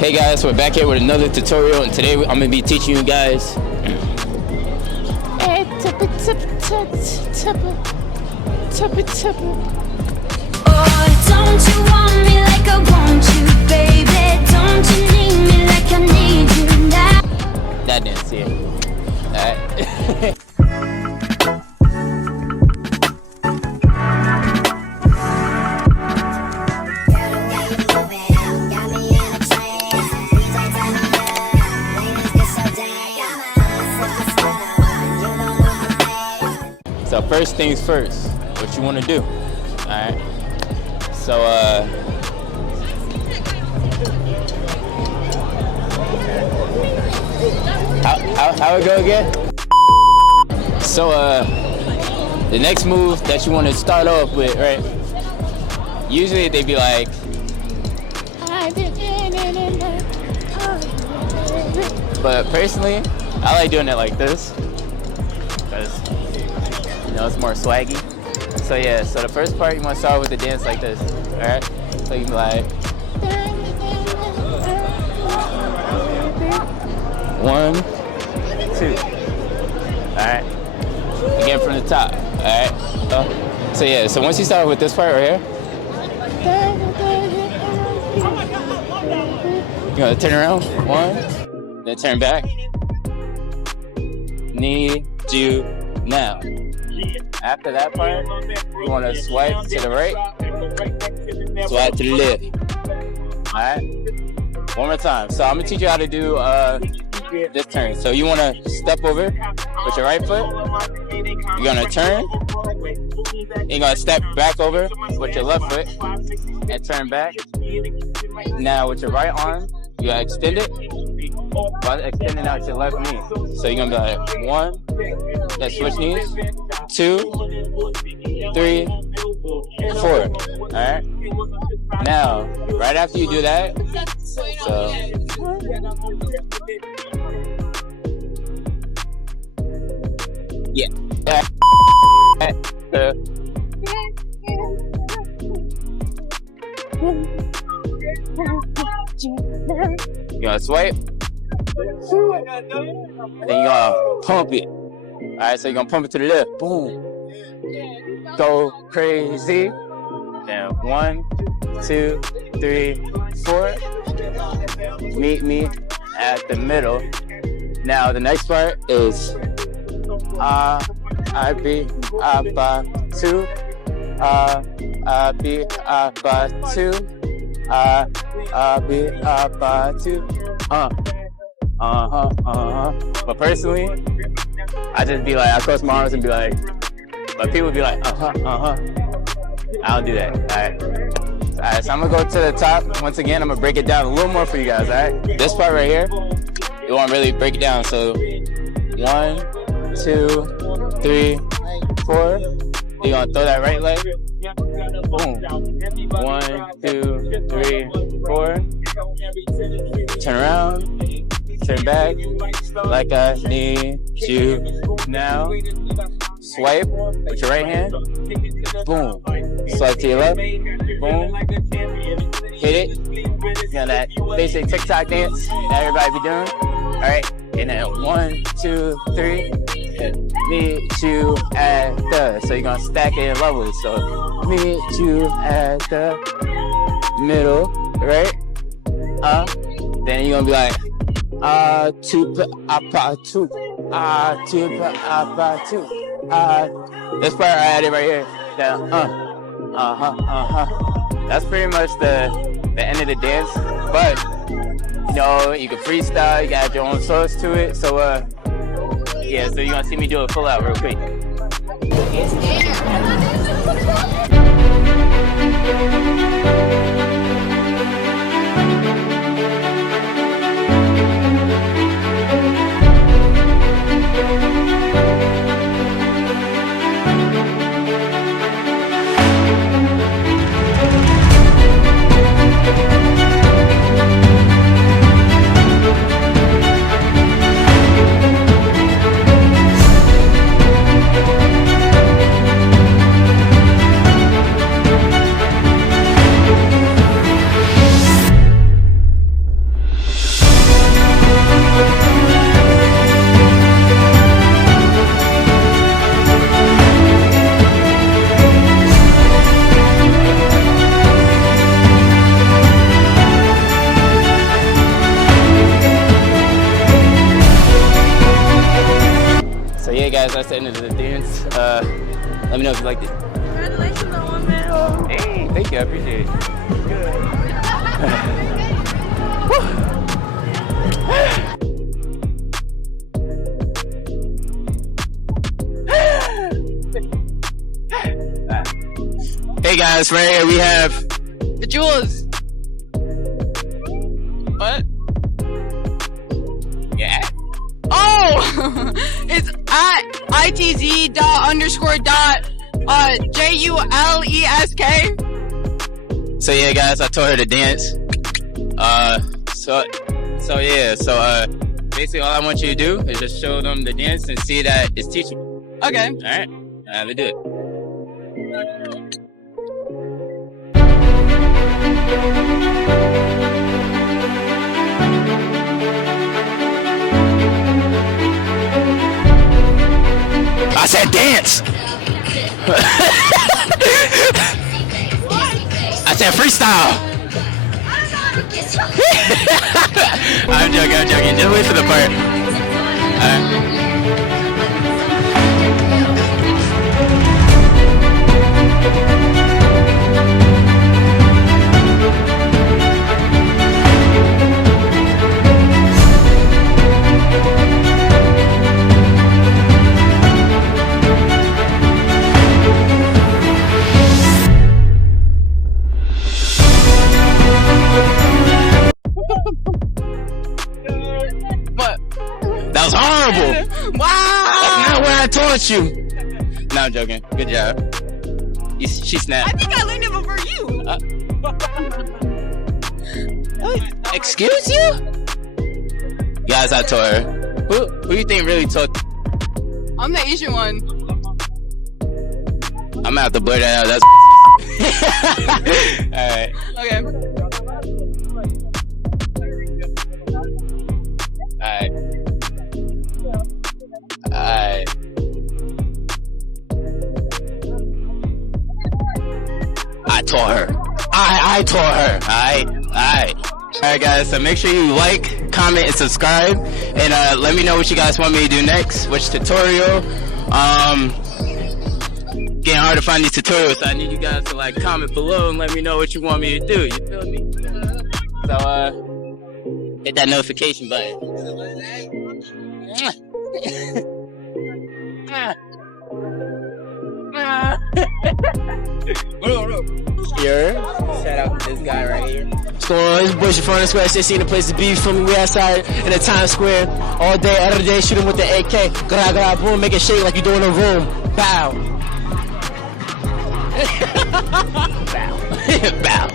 Hey guys, we're back here with another tutorial, and today I'm going to be teaching you guys Oh, don't you want me like I want you, baby? Don't you need me like I need you now? that dance here. Alright. So first things first, what you want to do, alright? So how it go again? So the next move that you want to start off with, right? Usually they be like, but personally, I like doing it like this, because you know, it's more swaggy. So yeah, so the first part you want to start with the dance like this, alright? So you can be like 1, 2, alright? Again from the top, alright? So yeah, so once you start with this part right here, you're gonna turn around, 1, then turn back. Need you now. After that part, you want to swipe to the right, swipe to the left. Alright? One more time. So I'm going to teach you how to do this turn. So you want to step over with your right foot. You're going to turn. You're going to step back over with your left foot and turn back. Now with your right arm, you got to extend it while extending out your left knee. So you're going to be like 1, then switch knees. 2, 3, 4. Alright? Now, right after you do that, so yeah. You're gonna swipe, then you're gonna pump it. Alright, so you're gonna pump it to the left. Boom. Go crazy. Then 1, 2, 3, 4. Meet me at the middle. Now the next part is I be ba 2. I be ba 2. I be ba 2. But personally, I just be like, I cross my arms and be like, but people be like, I don't do that. Alright, so I'm gonna go to the top. Once again, I'm gonna break it down a little more for you guys, alright? This part right here, you wanna really break it down. So 1, 2, 3, 4. You're gonna throw that right leg. Boom. 1, 2, 3, 4. Turn around. Turn back. Like I need you now. Swipe with your right hand. Boom. Swipe to your left. Boom. Hit it. You know that basic TikTok dance that everybody be doing. Alright. And then 1, 2, 3. Meet you at the. So you're gonna stack it in levels. So meet you at the middle, right? Then you're gonna be like 2 pa 2. 2 pa 2. This part I added right here. That's pretty much the end of the dance. But you know, you can freestyle, you can add your own sauce to it. So yeah, so you're gonna see me do it full out real quick. that's the end of the dance. Let me know if you liked it. Congratulations on one, man. Hey, thank you. I appreciate it. Hey guys, right here we have The Jewels. What? yeah. Oh! It's at ITZ._.JULESK. So yeah, guys, I taught her to dance. So basically all I want you to do is just show them the dance and see that it's teachable. Okay. All right, let's do it. I said dance. I said freestyle. I'm joking. Just wait for the part. What? That was horrible. Wow! That's not what I taught you. No, I'm joking. Good job. She I snapped. think I learned it before you. Excuse you? Guys, I taught her. Who do you think really taught? I'm the Asian one. I'm gonna have to blur that out. That's alright. Okay. Alright. I taught her. I taught her. Alright guys, so make sure you like, comment, and subscribe. And let me know what you guys want me to do next. Which tutorial. Getting hard to find these tutorials, so I need you guys to like comment below and let me know what you want me to do. You feel me? So hit that notification button. Here, shout out to this guy right here. What's going on? It's Bush from the Square 16, the place to be. You feel me? We outside in the Times Square all day, every day, shooting with the AK. Gra gra boom, make it shake like you do in a room. Bow. Bow. Bow.